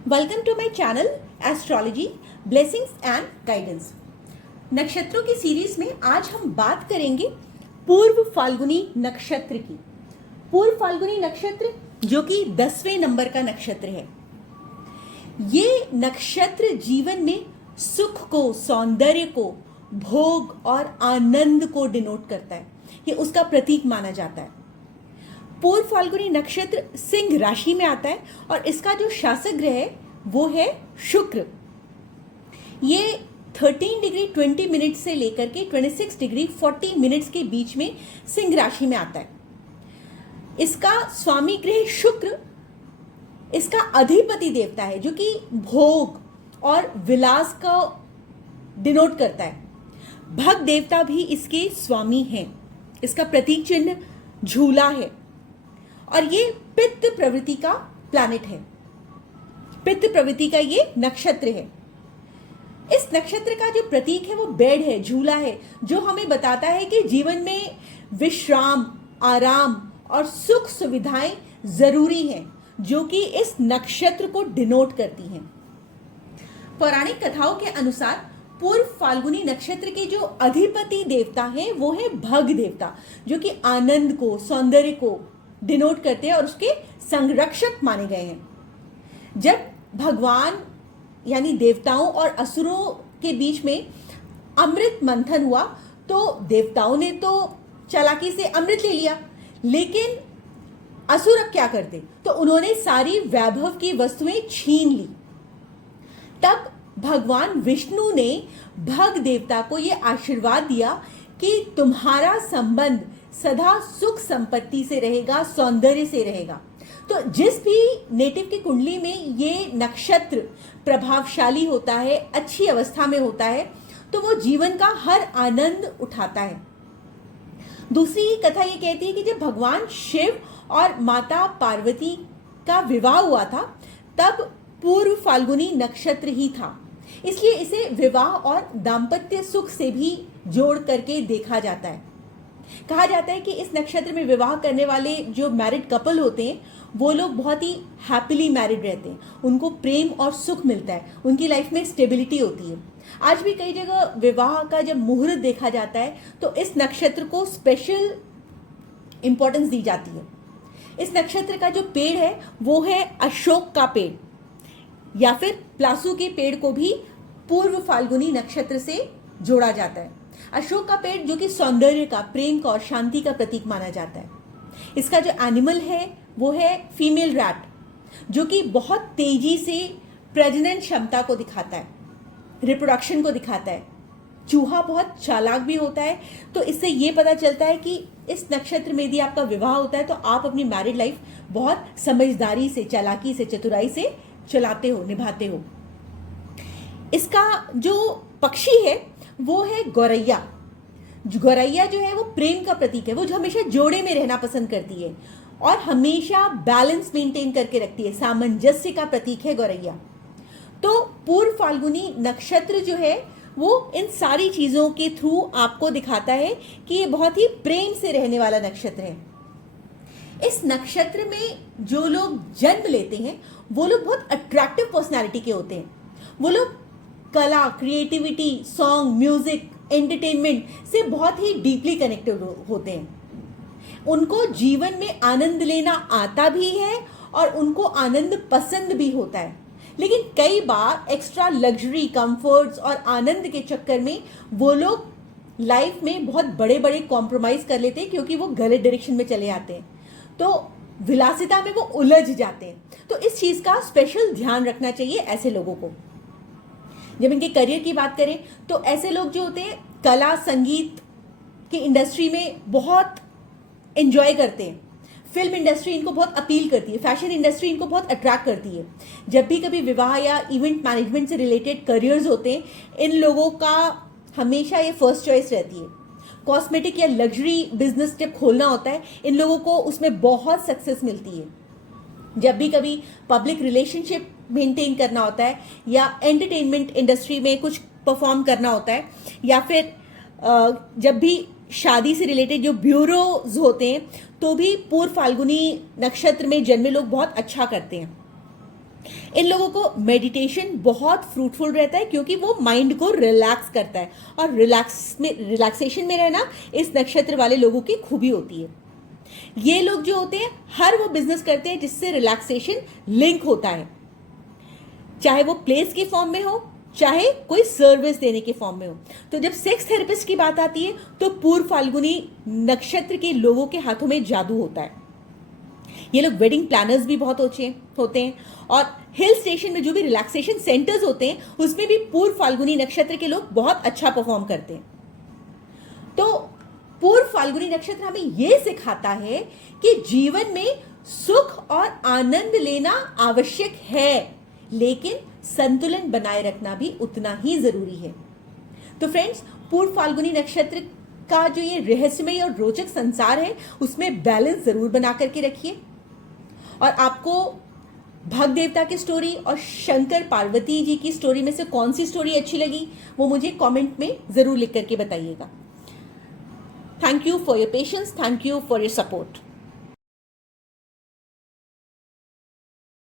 Welcome to my channel astrology blessings and guidance. नक्षत्रों की series में आज हम बात करेंगे पूर्व फाल्गुनी नक्षत्र की। पूर्व फाल्गुनी नक्षत्र जो कि 10वें नंबर का नक्षत्र है। ये नक्षत्र जीवन में सुख को, सौंदर्य को, भोग और आनंद को डिनोट करता है। ये उसका प्रतीक माना जाता है। पूर्व फाल्गुनी नक्षत्र सिंह राशि में आता है और इसका जो शासक ग्रह है वो है शुक्र। ये 13 डिग्री 20 मिनट से लेकर के 26 डिग्री 40 मिनट्स के बीच में सिंह राशि में आता है। इसका स्वामी ग्रह शुक्र इसका अधिपति देवता है जो कि भोग और विलास का डिनोट करता है। भग देवता भी इसके स्वामी हैं। इसका प्रतीक चिन्ह झूला है और ये पित्त प्रवृत्ति का प्लैनेट है। पित्त प्रवृत्ति का ये नक्षत्र है। इस नक्षत्र का जो प्रतीक है वो बेड है, झूला है, जो हमें बताता है कि जीवन में विश्राम, आराम और सुख सुविधाएं जरूरी हैं, जो कि इस नक्षत्र को डिनोट करती हैं। पौराणिक कथाओं के अनुसार पूर्व फाल्गुनी नक्षत्र के जो अधिपति देवता हैं वो है भग देवता, जो कि आनंद को, सौंदर्य को डिनोट करते हैं और उसके संरक्षक माने गए हैं। जब भगवान यानी देवताओं और असुरों के बीच में अमृत मंथन हुआ तो देवताओं ने तो चालाकी से अमृत ले लिया, लेकिन असुर अब क्या करते, तो उन्होंने सारी वैभव की वस्तुएं छीन ली। तब भगवान विष्णु ने भग देवता को यह आशीर्वाद दिया कि तुम्हारा संबंध सदा सुख संपत्ति से रहेगा, सौंदर्य से रहेगा। तो जिस भी नेटिव की कुंडली में ये नक्षत्र प्रभावशाली होता है, अच्छी अवस्था में होता है, तो वो जीवन का हर आनंद उठाता है। दूसरी कथा ये कहती है कि जब भगवान शिव और माता पार्वती का विवाह हुआ था तब पूर्व फाल्गुनी नक्षत्र ही था, इसलिए इसे विवाह और दाम्पत्य सुख से भी जोड़ करके देखा जाता है। कहा जाता है कि इस नक्षत्र में विवाह करने वाले जो मैरिड कपल होते हैं वो लोग बहुत ही हैप्पीली मैरिड रहते हैं, उनको प्रेम और सुख मिलता है, उनकी लाइफ में स्टेबिलिटी होती है। आज भी कई जगह विवाह का जब मुहूर्त देखा जाता है तो इस नक्षत्र को स्पेशल इंपॉर्टेंस दी जाती है। इस नक्षत्र का जो पेड़ है वो है अशोक का पेड़ या फिर प्लासू के पेड़ को भी पूर्व फाल्गुनी नक्षत्र से जोड़ा जाता है। अशोक का पेड़ जो कि सौंदर्य का, प्रेम का और शांति का प्रतीक माना जाता है। इसका जो एनिमल है वो है फीमेल रैट, जो कि बहुत तेजी से प्रजनन क्षमता को दिखाता है, रिप्रोडक्शन को दिखाता है। चूहा बहुत चालाक भी होता है, तो इससे ये पता चलता है कि इस नक्षत्र में यदि आपका विवाह होता है तो आप अपनी मैरिड लाइफ बहुत समझदारी से, चालाकी से, चतुराई से चलाते हो, निभाते हो। इसका जो पक्षी है वो है गौरैया। गौरैया जो है वो प्रेम का प्रतीक है, वो जो हमेशा जोड़े में रहना पसंद करती है और हमेशा बैलेंस मेंटेन करके रखती है, सामंजस्य का प्रतीक है गौरैया। तो पूर्व फाल्गुनी नक्षत्र जो है वो इन सारी चीजों के थ्रू आपको दिखाता है कि ये बहुत ही प्रेम से रहने वाला नक्षत्र है। इस नक्षत्र में जो लोग जन्म लेते हैं वो लोग बहुत अट्रैक्टिव पर्सनैलिटी के होते हैं। वो लोग कला, क्रिएटिविटी, सॉन्ग, म्यूजिक, एंटरटेनमेंट से बहुत ही डीपली कनेक्टेड होते हैं। उनको जीवन में आनंद लेना आता भी है और उनको आनंद पसंद भी होता है, लेकिन कई बार एक्स्ट्रा लग्जरी, कंफर्ट्स और आनंद के चक्कर में वो लोग लाइफ में बहुत बड़े बड़े कॉम्प्रोमाइज कर लेते हैं, क्योंकि वो गलत डायरेक्शन में चले जाते हैं, तो विलासिता में वो उलझ जाते हैं। तो इस चीज का स्पेशल ध्यान रखना चाहिए ऐसे लोगों को। जब इनके करियर की बात करें तो ऐसे लोग जो होते हैं कला, संगीत की इंडस्ट्री में बहुत एंजॉय करते हैं। फिल्म इंडस्ट्री इनको बहुत अपील करती है, फैशन इंडस्ट्री इनको बहुत अट्रैक्ट करती है। जब भी कभी विवाह या इवेंट मैनेजमेंट से रिलेटेड करियर्स होते हैं, इन लोगों का हमेशा ये फर्स्ट चॉइस रहती है। कॉस्मेटिक या लग्जरी बिजनेस जब खोलना होता है, इन लोगों को उसमें बहुत सक्सेस मिलती है। जब भी कभी पब्लिक रिलेशनशिप मेंटेन करना होता है या एंटरटेनमेंट इंडस्ट्री में कुछ परफॉर्म करना होता है, या फिर जब भी शादी से रिलेटेड जो ब्यूरोज होते हैं, तो भी पूर्व फाल्गुनी नक्षत्र में जन्मे लोग बहुत अच्छा करते हैं। इन लोगों को मेडिटेशन बहुत फ्रूटफुल रहता है क्योंकि वो माइंड को रिलैक्स करता है, और रिलैक्सेशन में रहना इस नक्षत्र वाले लोगों की खूबी होती है। ये लोग जो होते हैं हर वो बिजनेस करते हैं जिससे रिलैक्सेशन लिंक होता है, चाहे वो प्लेस के फॉर्म में हो, चाहे कोई सर्विस देने के फॉर्म में हो। तो जब सेक्स थेरेपिस्ट की बात आती है तो पूर्व फाल्गुनी नक्षत्र के लोगों के हाथों में जादू होता है। ये लोग वेडिंग प्लानर्स भी बहुत होते हैं, और हिल स्टेशन में जो भी रिलैक्सेशन सेंटर्स होते हैं उसमें भी पूर्व फाल्गुनी नक्षत्र के लोग बहुत अच्छा परफॉर्म करते हैं। तो पूर्व फाल्गुनी नक्षत्र हमें यह सिखाता है कि जीवन में सुख और आनंद लेना आवश्यक है, लेकिन संतुलन बनाए रखना भी उतना ही जरूरी है। तो फ्रेंड्स, पूर्व फाल्गुनी नक्षत्र का जो ये रहस्यमय और रोचक संसार है उसमें बैलेंस जरूर बना करके रखिए। और आपको भग देवता की स्टोरी और शंकर पार्वती जी की स्टोरी में से कौन सी स्टोरी अच्छी लगी वो मुझे कमेंट में जरूर लिख करके बताइएगा। Thank you for your patience, thank you for your support.